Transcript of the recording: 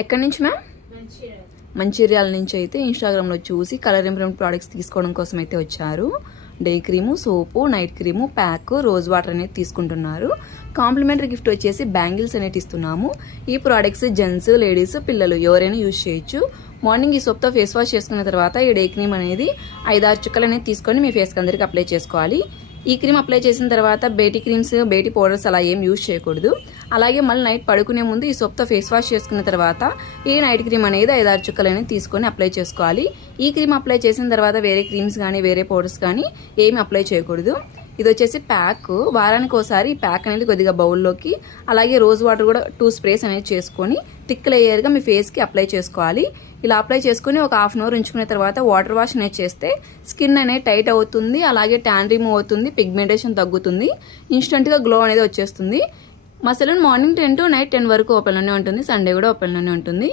ఎక్కడి నుంచి మ్యామ్? మంచిర్యాల నుంచి అయితే ఇన్స్టాగ్రామ్లో చూసి కలర్ ఇంప్రూవ్మెంట్ ప్రోడక్ట్స్ తీసుకోవడం కోసం అయితే వచ్చారు. Day cream, soap, night cream, pack, rose water అనేది తీసుకుంటున్నారు. కాంప్లిమెంటరీ గిఫ్ట్ వచ్చేసి బ్యాంగిల్స్ అనేది ఇస్తున్నాము. ఈ ప్రోడక్ట్స్ జెంట్స్, లేడీస్, పిల్లలు ఎవరైనా యూజ్ చేయొచ్చు. మార్నింగ్ ఈ సోప్తో ఫేస్ వాష్ చేసుకున్న తర్వాత ఈ డే క్రీమ్ అనేది 5-6 చుక్కలు అనేది తీసుకొని మీ ఫేస్కి అందరికి అప్లై చేసుకోవాలి. ఈ క్రీమ్ అప్లై చేసిన తర్వాత బేటీ క్రీమ్స్, బేటీ పౌడర్స్ అలా ఏం యూజ్ చేయకూడదు. అలాగే మళ్ళీ నైట్ పడుకునే ముందు ఈ సోప్తో ఫేస్ వాష్ చేసుకున్న తర్వాత ఈ నైట్ క్రీమ్ అనేది 5-6 చుక్కలు అనేది తీసుకొని అప్లై చేసుకోవాలి. ఈ క్రీమ్ అప్లై చేసిన తర్వాత వేరే క్రీమ్స్ కానీ వేరే పౌడర్స్ కానీ ఏమి అప్లై చేయకూడదు. ఇది వచ్చేసి ప్యాక్. వారానికి ఒకసారి ఈ ప్యాక్ అనేది కొద్దిగా బౌల్లోకి, అలాగే రోజ్ వాటర్ కూడా 2 స్ప్రేస్ అనేది చేసుకొని థిక్ లేయర్గా మీ ఫేస్కి అప్లై చేసుకోవాలి. ఇలా అప్లై చేసుకుని ఒక హాఫ్ అన్ అవర్ ఉంచుకున్న తర్వాత వాటర్ వాష్ అనేది చేస్తే స్కిన్ అనేది టైట్ అవుతుంది, అలాగే ట్యాన్ రిమూవ్ అవుతుంది, పిగ్మెంటేషన్ తగ్గుతుంది, ఇన్స్టెంట్గా గ్లో అనేది వచ్చేస్తుంది. మా సెలూన్ మార్నింగ్ 10 to నైట్ 10 వరకు ఓపెన్లోనే ఉంటుంది. సండే కూడా ఓపెన్లోనే ఉంటుంది.